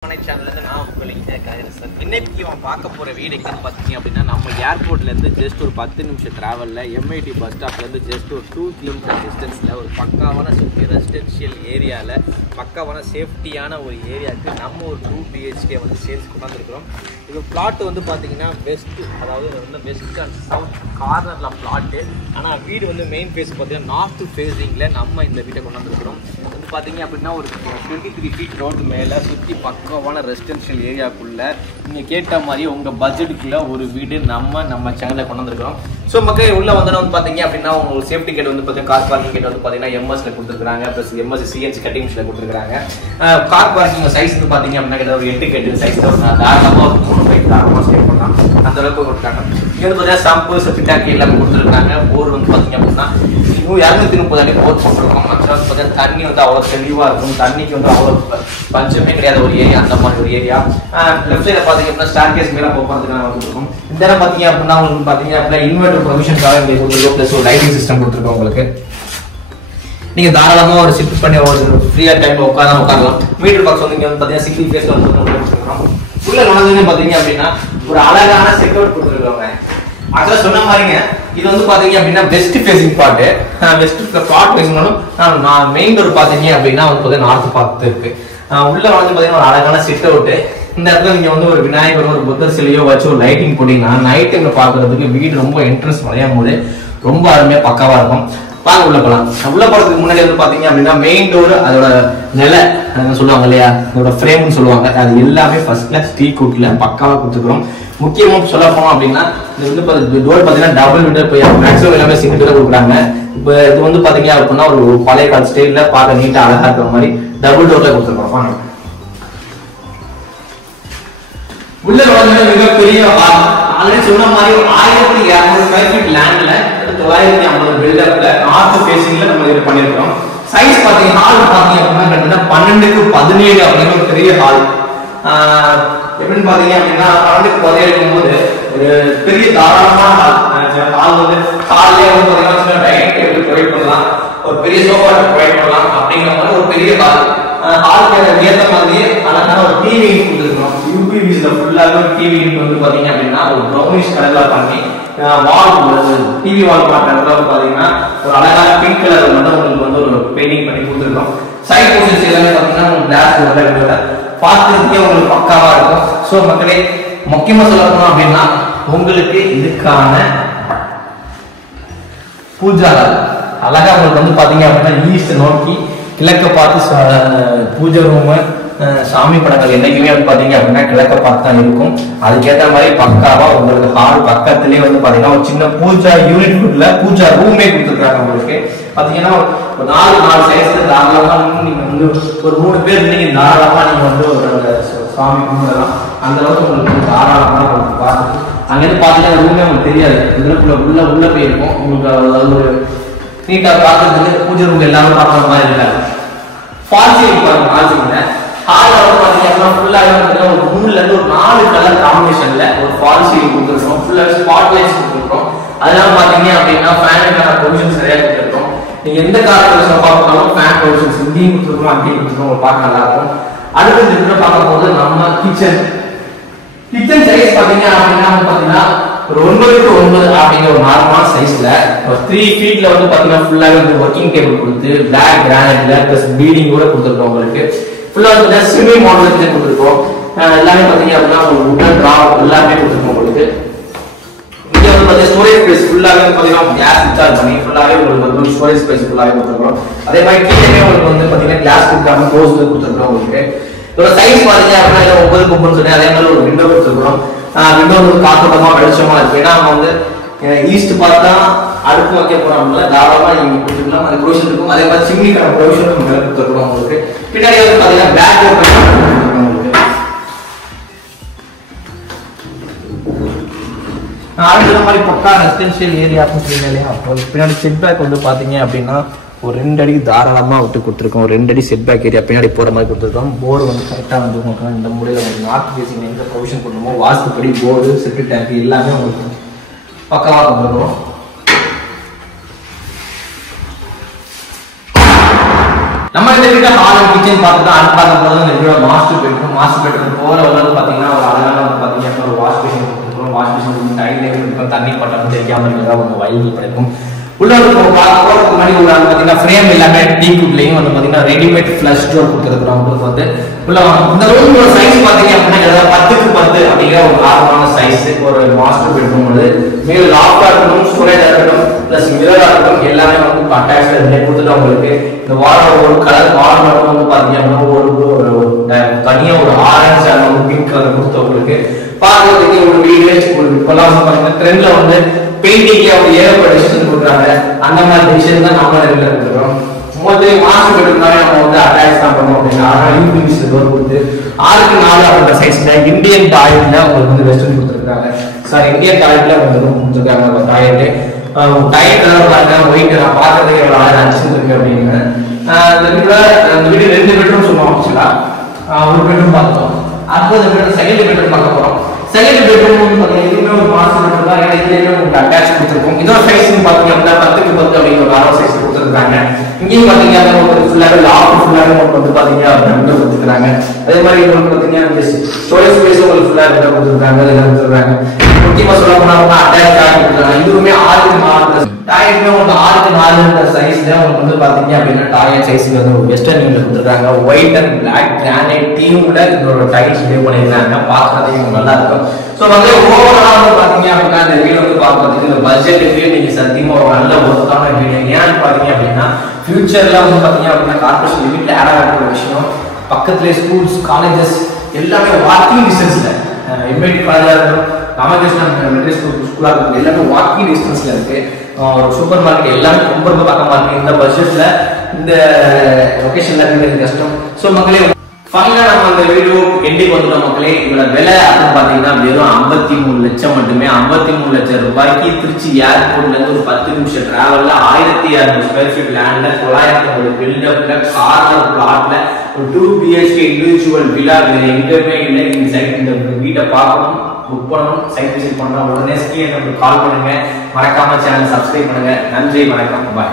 சேனல்ல நான் உங்களுக்கு சார் இன்னைக்கு பார்க்க போகிற வீடு எங்கன்னு பார்த்தீங்க அப்படின்னா நம்ம ஏர்போர்ட்லேருந்து ஜஸ்ட் ஒரு 10 நிமிஷம் ட்ராவலில் எம்ஐடி பஸ் ஸ்டாப்லேருந்து ஜஸ்ட் ஒரு 2 கிலோமீட்டர் டிஸ்டன்ஸில் ஒரு பக்காவான சுற்றி ரெசிடென்ஷியல் ஏரியாவில் பக்காவான சேஃப்டியான ஒரு ஏரியாவுக்கு நம்ம ஒரு 2 BHK வந்து சேல்ஸ் கொண்டாந்துருக்கிறோம். இது பிளாட் வந்து பார்த்தீங்கன்னா வெஸ்ட்டு, அதாவது வந்து வெஸ்ட் அண்ட் சவுத் கார்னரில் பிளாட்டு. ஆனால் வீடு வந்து மெயின் ஃபேஸ் பார்த்தீங்கன்னா நார்த் ஃபேஸிங்கில் நம்ம இந்த வீட்டை கொண்டாந்துருக்கிறோம். வந்து பார்த்தீங்க அப்படின்னா ஒரு 23 feet ரோடு மேலே சுற்றி பக்காவான ரெசிடென்ஷியல் ஏரியாவுக்குள்ளே நீங்கள் கேட்ட மாதிரி உங்கள் பட்ஜெட்டுக்குள்ளே ஒரு வீடு நம்ம சேனலில் கொண்டு வந்திருக்கிறோம். ஸோ மக்கள் உள்ளே வந்தோன்னா வந்து பார்த்தீங்க அப்படின்னா உங்களுக்கு சேஃப்டி கேட் வந்து பார்த்தீங்கன்னா கார் பார்க்கிங் கேட் வந்து பார்த்தீங்கன்னா எம்எஸ்ல கொடுத்துருக்காங்க, ப்ளஸ் எம்எஸ் சிஎன்சி கட்டிங்ஸில் கொடுத்துருக்காங்க. கார் பார்க்கிங் சைஸ் வந்து பார்த்தீங்க அப்படின்னா கிட்ட ஒரு 8 கேட்டு சைஸ் தான் தாராளமாக ஒரு 3 பைக் தாராளமாக சேவ் பண்ணலாம், அந்த அளவுக்கு கொடுத்துருக்காங்க. இங்கே வந்து பார்த்தீங்கன்னா சம்பு செப்டிடாக்கி எல்லாமே கொடுத்துருக்காங்க. போர் வந்து பார்த்தீங்க அப்படின்னா 230 அடி போர் போட்டிருக்கோம். மற்ற வந்து பார்த்தீங்கன்னா தண்ணி வந்து அவ்வளோ தெளிவாக இருக்கும், தண்ணிக்கு வந்து அவ்வளோ பஞ்சமே கிடையாது ஒரு ஏரியா, அந்த மாதிரி ஒரு ஏரியா. லெஃப்ட் சைடில் பார்த்தீங்க அப்படின்னா ஸ்டார் கேஸ் மேலே போகிறதுக்கான கொடுத்துருக்கோம். இந்த இடம் பார்த்தீங்க அப்படின்னா உங்களுக்கு பார்த்தீங்க அப்படின்னா இன்வெர்டர் ப்ரொவிஷன்ஸாக இங்கே கொடுத்துருக்கோம், ப்ளஸ் ஒரு லைட்டிங் சிஸ்டம் கொடுத்துருக்கோம். உங்களுக்கு நீங்கள் தாராளமாக ஒரு ஷிஃப்ட் பண்ணி ஒரு ஃப்ரீயாக டைமில் உட்காரலாம். மீட்டர் பாக்ஸ் வந்து இங்கே வந்து பார்த்தீங்கன்னா 60 ஃபேஸில் வந்து கொடுத்துருக்கோம். உள்ள நுழைஞ்சு பார்த்தீங்க அப்படின்னா ஒரு அழகான செட் அவுட் கொடுத்துருக்காங்க. ஆக்சுவலாக சொன்ன மாதிரிங்க இது வந்து பார்த்தீங்க அப்படின்னா west facing part. West part ஃபேஸிங்னாலும் நான் மெயின் டோர் பார்த்தீங்க அப்படின்னா வந்து பார்த்தீங்கன்னா நார்த் பார்த்து இருக்கு. உள்ள வந்து பார்த்தீங்கன்னா ஒரு அழகான செட் அவுட்டு. இந்த இடத்துல நீங்கள் வந்து ஒரு விநாயகர் ஒரு புத்தர் சிலையோ வச்சு ஒரு லைட்டிங் போட்டிங்கன்னா நைட் டைமில் பார்க்கறதுக்கு வீடு ரொம்ப என்ட்ரன்ஸ் வளையும் போது ரொம்ப அருமையாக பக்காவாக இருக்கும். வாங்க உள்ள போகலாம். உள்ள போகிறதுக்கு முன்னாடி வந்து பார்த்தீங்க அப்படின்னா மெயின் டோர் அதோட நிலை சொல்லுவாங்க இல்லையா, அதோட ஃப்ரேம்னு சொல்லுவாங்க, அது எல்லாமே ஃபர்ஸ்ட் கிளாஸ் டீ குட்டில் பக்காவாக கொடுத்துருக்குறோம். முக்கியமாக சொல்ல போனோம் அப்படின்னா இது வந்து டோர் பார்த்தீங்கன்னா டபுள் விண்டோ போய் மேக்ஸிமம் எல்லாமே சிங்கிள் டோர் கொடுக்குறாங்க. இப்போ இது வந்து பார்த்தீங்க அப்படின்னா ஒரு பழைய கால ஸ்டைலில் பார்க்க நீட்டாக அழகாக இருக்கிற மாதிரி டபுள் டோரில் கொடுத்துருக்கோம். வாங்க உள்ள வந்து மிகப்பெரிய ஆல்ரெடி சொன்ன மாதிரி 1200 ஸ்கொயர் ஃபீட் லேண்ட்ல 950 பில்டப்ல நார்த் ஃபேசிங்ல நம்ம இது பண்ணிருக்கோம். சைஸ் பாத்தீங்கன்னா ஹால் பாத்தீங்க அப்படின்னா 12க்கு 17 அப்படிங்கிற ஒரு பெரிய ஹால். எப்படின்னு பாத்தீங்க அப்படின்னா 12க்கு 17 போது ஒரு பெரிய தாராளமான ஹால் வந்து ஹால்லே வந்து பாத்தீங்கன்னா டைனிங் டேபிள் ப்ரொவைட் பண்ணலாம், ஒரு பெரிய சோஃபா ப்ரொவைட் பண்ணலாம் அப்படிங்கிற மாதிரி ஒரு பெரிய ஹால். ஹாலுக்கு ஏற்ற மாதிரி அழகான ஒரு டிவி கொடுத்துருக்கோம். யூபிவிஸ்ல ஃபுல்லாக ஒரு டிவி வந்து பாத்தீங்க அப்படின்னா ஒரு ப்ரௌனிஷ் கலர்ல பண்ணி வால் டிவி வால் மாட்டுறதுல வந்து பாத்தீங்கன்னா ஒரு அழகான பிங்க் கலர் மட்டும் உங்களுக்கு வந்து ஒரு பெயிண்டிங் பண்ணி கொடுத்துருக்கோம். சைட் போர்ஷன்ஸ் எல்லாமே பாத்தீங்கன்னா உங்களுக்கு கிளாஸ் வந்து பார்க்கறதுக்கே உங்களுக்கு பக்காவா இருக்கும். ஸோ மக்களே முக்கியமா சொல்ல போனோம் அப்படின்னா உங்களுக்கு இதுக்கான பூஜா அழகா உங்களுக்கு வந்து பாத்தீங்க அப்படின்னா ஈஸ்ட் நோக்கி கிழக்க பார்த்து பூஜை ரூமு சாமி படங்கள் என்னைக்குமே வந்து பாத்தீங்க அப்படின்னா கிழக்க பார்த்து தான் இருக்கும். அதுக்கேற்ற மாதிரி பக்காவா உங்களுக்கு ஹால் பக்கத்துலேயே வந்து பாத்தீங்கன்னா ஒரு சின்ன பூஜா யூனிட் பூஜா ரூமே கொடுத்துருக்காங்க. உங்களுக்கு பாத்தீங்கன்னா ஒரு 4 சைஸ்ல தாராளமா நீங்க வந்து ஒரு 3 பேர் நீங்க தாராளமா நீங்க வந்து ஒரு சாமி கும்பிடலாம். அந்த அளவுக்கு உங்களுக்கு தாராளமா உங்களுக்கு பார்த்து அங்கிருந்து பாத்தீங்கன்னா ரூமே உங்களுக்கு தெரியாது, இதுக்குள்ள உள்ள போயிருக்கும். உங்களுக்கு அதாவது ஒரு நீட்டா பார்க்கறதுக்கு பூஜை ரூம் எல்லாமே பார்க்குற மாதிரி இருக்காது. ஃபால்சிங் பாருங்க, ஃபால்சிங்ல ஹால் வந்து பாத்தீங்க அப்படின்னா ஃபுல்லாக ஒரு 3ல இருந்து ஒரு 4 கலர் காம்பினேஷன்ல ஒரு ஃபால்சிங் கொடுத்துருக்கோம். ஃபுல்லாக ஸ்பாட் லைட்ஸ் கொடுத்துருக்கோம். அதெல்லாம் பாத்தீங்க அப்படின்னா ஃபேனுக்கான ப்ரொவிஷன் சரியா கொடுத்துருக்கோம். நீங்க எந்த காலத்துல சோஃபா போட்டாலும் ஃபேன் ப்ரொவிஷன்ஸ் இங்கேயும் கொடுத்துருக்கோம், அங்கேயும் கொடுத்துருக்கோம். உங்களுக்கு பார்க்க நல்லா இருக்கும். அடுத்த இதுல பார்க்கும் போது நம்ம கிச்சன் சைஸ் பாத்தீங்க அப்படின்னா பாத்தீங்கன்னா ஒரு 9க்கு 9 அப்படிங்கிற ஒரு நார்மலான சைஸ்ல ஒரு 3 ஃபீட்ல வந்து பாத்தீங்கன்னா ஃபுல்லாவே வந்து ஒர்க்கிங் டேபிள் கொடுத்து பிளாக் கிரானைட்ல பிளஸ் பீடிங் கூட கொடுத்துருக்கோம். உங்களுக்கு ஃபுல்லா வந்து செமி மாடல் கிச்சன் கொடுத்துருக்கோம். எல்லாமே பாத்தீங்க அப்படின்னா ஒரு வுடன் டிராப் எல்லாமே கொடுத்துருக்கோம். உங்களுக்கு இங்க வந்து பாத்தீங்கன்னா ஸ்டோரேஜ் ஸ்பேஸ் ஃபுல்லாவே பாத்தீங்கன்னா கேஸ் இன்ஸ்டால் பண்ணி ஃபுல்லாவே உங்களுக்கு வந்து ஸ்டோரேஜ் ஸ்பேஸ் ஃபுல்லாவே கொடுத்துருக்கோம். அதே மாதிரி கீழே உங்களுக்கு வந்து பாத்தீங்கன்னா கிளாஸ் கொடுக்காம க்ளோஸ் கொடுத்துருக்கோம். உங்களுக்கு இதோட சைஸ் பாத்தீங்க அப்படின்னா 9க்கு 9 சொல்லி அதே மாதிரி ஒரு விண்டோ கொடுத்துருக்கோம். விண்டோ வந்து காத்தோட்டமா வெளிச்சமா இருக்கு. ஏன்னா நம்ம வந்து ஈஸ்ட் பார்த்தா அடுப்பு வைக்க போறோம்ல, தாராளமா நீங்க கொடுத்துக்கலாம். அது ப்ரொவிஷன் இருக்கும். அதே மாதிரி சிம்னிக்கான ப்ரொவிஷன் நம்ம கொடுத்துருக்கோம். உங்களுக்கு பின்னாடி வந்து பாத்தீங்கன்னா பேக் உங்களுக்கு அடுத்த மாதிரி பக்கா ரெசிடென்ஷியல் ஏரியா அப்படின்னு இல்லையா. பின்னாடி செட் பேக் வந்து பாத்தீங்க அப்படின்னா ஒரு 2 அடிக்கு தாராளமா விட்டு கொடுத்துருக்கோம். ஒரு 2 அடி செட் பேக் ஏரியா பின்னாடி போற மாதிரி கொடுத்துருக்கோம். போர் வந்து கரெக்டா வந்து உங்களுக்கு இந்த முறையில வந்து நார்த் ஃபேசிங் எந்த ப்ரொவிஷன் பண்ணுமோ வாஸ்துப்படி போர்டு செப்டிக் டேங்க் எல்லாமே உங்களுக்கு பக்காவா கொடுத்துருக்கோம். நம்ம இந்த இருக்க ஹால் அண்ட் கிச்சன் பார்த்துட்டு அன்பார்க்க போது இந்த வீடியோ மாஸ்டர் பெட்ரூம் போற வந்து பாத்தீங்கன்னா ஒரு அழகான வந்து பாத்தீங்கன்னா ஒரு வாஷ் பேஷன் கொடுத்துருக்கோம். வாஷ் பேஷன் டைல் இருக்கும், தண்ணி பட்டம் தெரியாம இருக்கிறதா உங்க வயல் கிடைக்கும். உள்ள போறதுக்கு முன்னாடி உள்ள பாத்தீங்கன்னா ஃப்ரேம் எல்லாமே டீக்குட்லயும் வந்து பாத்தீங்கன்னா ரெடிமேட் ஃபிளஷ் டோர் கொடுத்துருக்கோம். உங்களுக்கு வந்து உள்ள இந்த ரூமோட சைஸ் பாத்தீங்க அப்படின்னா 10x10 அப்படிங்கிற ஒரு நார்மலான சைஸ் ஒரு மாஸ்டர் பெட்ரூம் வந்து மேல லாஃப்டா இருக்கணும், ஸ்டோரேஜ் இருக்கணும், பிளஸ் மிரரா இருக்கணும், எல்லாமே வந்து அட்டாச்ட் கொடுத்துட்டு உங்களுக்கு இந்த வால் ஒரு கலர் வால் வந்து பாத்தீங்கன்னா ஒரு தனியா ஒரு ஆரஞ்சு அந்த பிங்க் கலர் கொடுத்து உங்களுக்கு பார்க்கறதுக்கு ஒரு வீடு ஒரு இப்பெல்லாம் பாத்தீங்கன்னா ட்ரெண்ட்ல வந்து பெயிண்டிங்ல ஒரு ஏகப்பட்ட டிசைன் கொடுக்குறாங்க. அந்த மாதிரி டிசைன் தான் நம்ம ரெகுலர் கொடுக்குறோம். மொத்தம் மாஸ்டர் பெட்ரூம்னாவே நம்ம வந்து அட்டாச் தான் பண்ணுவோம் அப்படின்னா யூபிஎஸ் டோர் கொடுத்து 6x4 அப்படின்ற சைஸ்ல இந்தியன் டாய்லெட்ல உங்களுக்கு வந்து ரெஸ்ட் கொடுத்துருக்காங்க. சார் இந்தியன் டாய்லெட்ல உங்களுக்கு கொடுத்துருக்காங்க டாய்லெட். டைட் கலர் பாருங்க, ஒயிட் நான் பார்க்கறதுக்கு எவ்வளவு அழகா அடிச்சிருக்கு அப்படின்னு. இந்த வீடு 2 பெட்ரூம் சொன்னோம். ஆக்சுவலா ஒரு பெட்ரூம் பார்த்தோம். அடுத்த செகண்ட் பெட்ரூம் பார்க்க போறோம். செகண்ட் பெட்ரூம் வந்து பாத்தீங்கன்னா இதுவுமே ஒரு மாஸ்டர் பெட்ரூம் தான். இதுலயுமே உங்களுக்கு அட்டாச் கொடுத்துருக்கோம். இதோட சைஸ் பாத்தீங்க அப்படின்னா 10x10 அப்படிங்கிற ஒரு அளவு சைஸ் கொடுத்துருக்காங்க. இங்கேயும் பாத்தீங்க அப்படின்னா உங்களுக்கு ஃபுல்லாவே லாஃப்ட் ஃபுல்லாவே உங்களுக்கு வந்து பாத்தீங்க அப்படின்னா கொடுத்துருக்காங்க. அதே மாதிரி உங்களுக்கு பாத்தீங்கன்னா ஸ்டோரேஜ் ஸ்பேஸ் உங்களுக்கு ஃபுல்லா கொடுத்துருக்காங்க. இதெல்லாம் கொடுத்துருக்காங்க. முக்கியமா சொல்ல போனா அட்டாச் டாய்லெட் கொடுத்துருக்காங்க. இதுவுமே 6x4 டாய்லெட்மே உங்களுக்கு 6x4 சைஸ்ல உங்களுக்கு வந்து பாத்தீங்க அப்படின்னா டாய்லெட் சைஸ் வந்து வெஸ்டர்ன் யூனிட் கொடுத்துருக்காங்க. ஒயிட் அண்ட் பிளாக் கிரானைட் தீம்ல இதோட டைல்ஸ் யூஸ் பண்ணிருக்காங்க. பார்க்கறதுக்கு நல்லா இருக்கும். சோ வந்து ஓவராலா வந்து பாத்தீங்க அப்படின்னா இந்த வீடு வந்து பார்க்கிறதுக்கு இந்த பட்ஜெட்டுக்கு நீங்க சத்தியமா ஒரு நல்ல ஒர்த்தான வீடு. ஏன்னு பாத்தீங்க அப்படின்னா ஃபியூச்சர்ல வந்து பாத்தீங்க அப்படின்னா கார்பரேஷன் லிமிட்ல ஆட் ஆகிற விஷயம் பக்கத்துல ஸ்கூல்ஸ் காலேஜஸ் எல்லாமே வாக்கிங் டிஸ்டன்ஸ்ல எம்ஐடி காலேஜா இருக்கும், ராமகிருஷ்ணா மிடில் ஸ்கூலா இருக்கும், எல்லாமே வாக்கிங் டிஸ்டன்ஸ்ல இருக்கு. ஒரு சூப்பர் மார்க்கெட் எல்லாமே ரொம்ப ரொம்ப பக்கமா இருக்கு. இந்த பட்ஜெட்ல இந்த லொகேஷன்ல இருக்கிறது கஷ்டம். சோ மக்களே ஃபைனலா நம்ம அந்த வீடியோ எண்டிங் வந்துட்டோம் மக்களே. இதோட விலை அப்படின்னு பாத்தீங்கன்னா வெறும் 53 லட்சம் மட்டுமே. 53 லட்சம் ரூபாய்க்கு திருச்சி ஏர்போர்ட்ல இருந்து ஒரு 10 நிமிஷம் டிராவல்ல 1200 ஸ்கொயர் ஃபீட் லேண்ட்ல 900 பில்டப்ல கார்னர் பிளாட்ல ஒரு 2 BHK இண்டிவிஜுவல் வில்லா எங்கேயுமே இல்லை. இந்த வீட்டை பார்க்கணும், புக் பண்ணணும், சைட் விசிட் பண்ணணும், உடனே ஸ்கிரீன் நம்பருக்கு கால் பண்ணுங்க. மறக்காம சேனல் சப்ஸ்கிரைப் பண்ணுங்க. நன்றி, வணக்கம், பாய்.